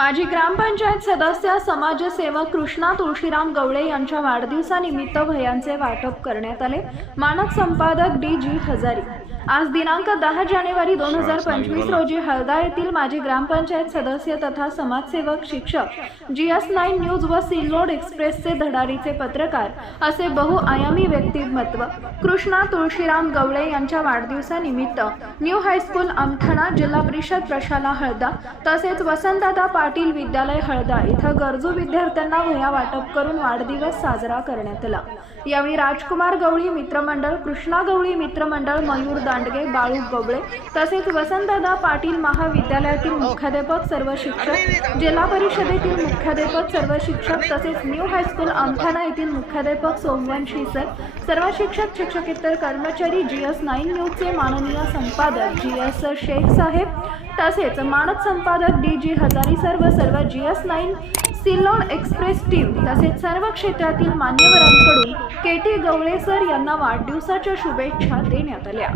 माजी ग्रामपंचायत सदस्य समाजसेवक कृष्णा तुळशीराम गवळे यांच्या वाढदिवसानिमित्त भयांचे वाटप करण्यात आले. मानक संपादक डी. जी. हजारी. आज दिनांक दहा जानेवारी दोन हजार पंचवीस रोजी हळदा येथील माजी ग्रामपंचायत सदस्य तथा समाजसेवक शिक्षक जी एस नाईन न्यूज व सिल्लोड एक्सप्रेसचे धडाडीचे पत्रकार असे बहुआयामी व्यक्तिमत्व. कृष्णा तुळशीराम गवळे यांच्या वाढदिवसानिमित्त न्यू हायस्कूल अमठणा जिल्हा परिषद प्रशाला हळदा तसेच वसंतदादा पाटील विद्यालय हळदा इथं गरजू विद्यार्थ्यांना वह्या वाटप करून वाढदिवस साजरा करण्यात आला. यावेळी राजकुमार गवळी मित्रमंडळ कृष्णा गवळी मित्रमंडळ मयूर दांडगे बाळू गवळे तसेच वसंतदादा पाटील महाविद्यालयातील मुख्याध्यापक सर्व शिक्षक जिल्हा परिषदेतील मुख्याध्यापक सर्व शिक्षक तसेच न्यू हायस्कूल अंथाना येथील मुख्याध्यापक सोमवंशी सर सर्व शिक्षक शिक्षकेतर कर्मचारी जी एस नाईन न्यूजचे माननीय संपादक जी एस शेख साहेब तसेच मानद संपादक डी जी हजारी सर व सर्व G S nine Sillod express team तसेच सर्व क्षेत्रातील मान्यवरांकडून के टी गवळे सर यांना वाढदिवसाच्या शुभेच्छा देण्यात आल्या.